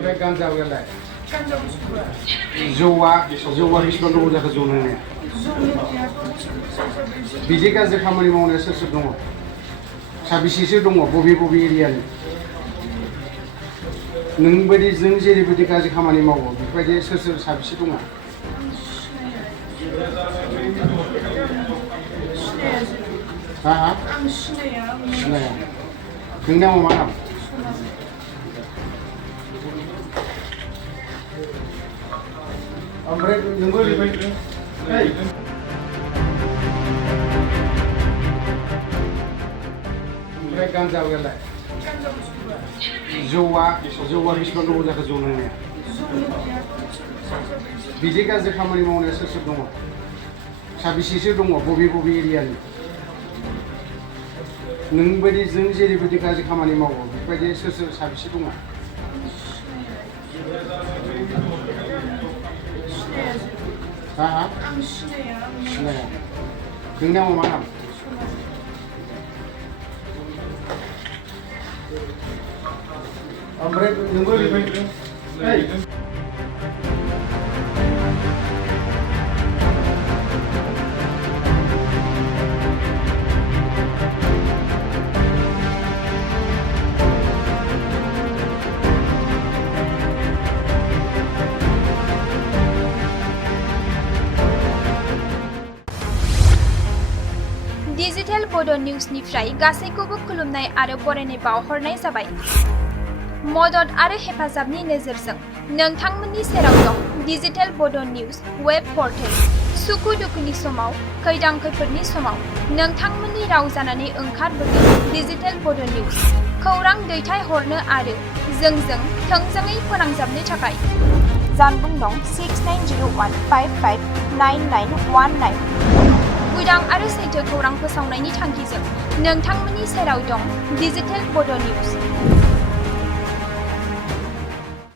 ओमफ्राय गान्जायालाय गान्जा बुस्थुआ जौआ बेसेबां गोबाव जाखो जौ लोंनाया बिदि गाज्रि खामानि मावनाया सोर सोर दङ साबेसेसो दङ बबे एरियानि नोंबायदि जों जेरैबायदि गाज्रि खामानि मावो बेफोरबायदि सोर साबेसे दङ हा सिनाया नोंनि नामा मा नाम ओमफ्राय नोंबो ओरैबायदि ओमफ्राय गान्जायालाय जौआ बेसेबां गोबाव जाखो जौ लोंनाया बिदि गाज्रि खामानि मावनाया सोर सोर दङ साबेसेसो दङ बबे एरियानि नोंबायदि जों जेरैबायदि गाज्रि खामानि मावो बेफोरबायदि सोर साबेसे दङ सिनाया नोंनि नामा मा नाम ओमफ्राय नोंबो ओरैबायदि डिजिटेल बड' निउसनिफ्राय गासैखौबो खुलुमनाय आरो बरायनाय बावहरनाय जाबाय। मदद आरो हेफाजाबनि नोजोरजों नोंथांमोननि सेराव दं डिजिटेल बड' निउस वेब पर्टेल। सुखु दुखुनि समाव, खैदां खैफोदनि समाव नोंथांमोननि राव जानानै ओंखारबोगोन डिजिटेल बड' निउस। खौरां दैथायहरनो आरो जोंजों थोंजोङै फोनांजाबनो थाखाय जानबुं नं 6901559919। उदां आरो सैथो खौरां फोसावनायनि थांखिजों नोंथांमोननि सेराव दं डिजिटेल बड' निउस।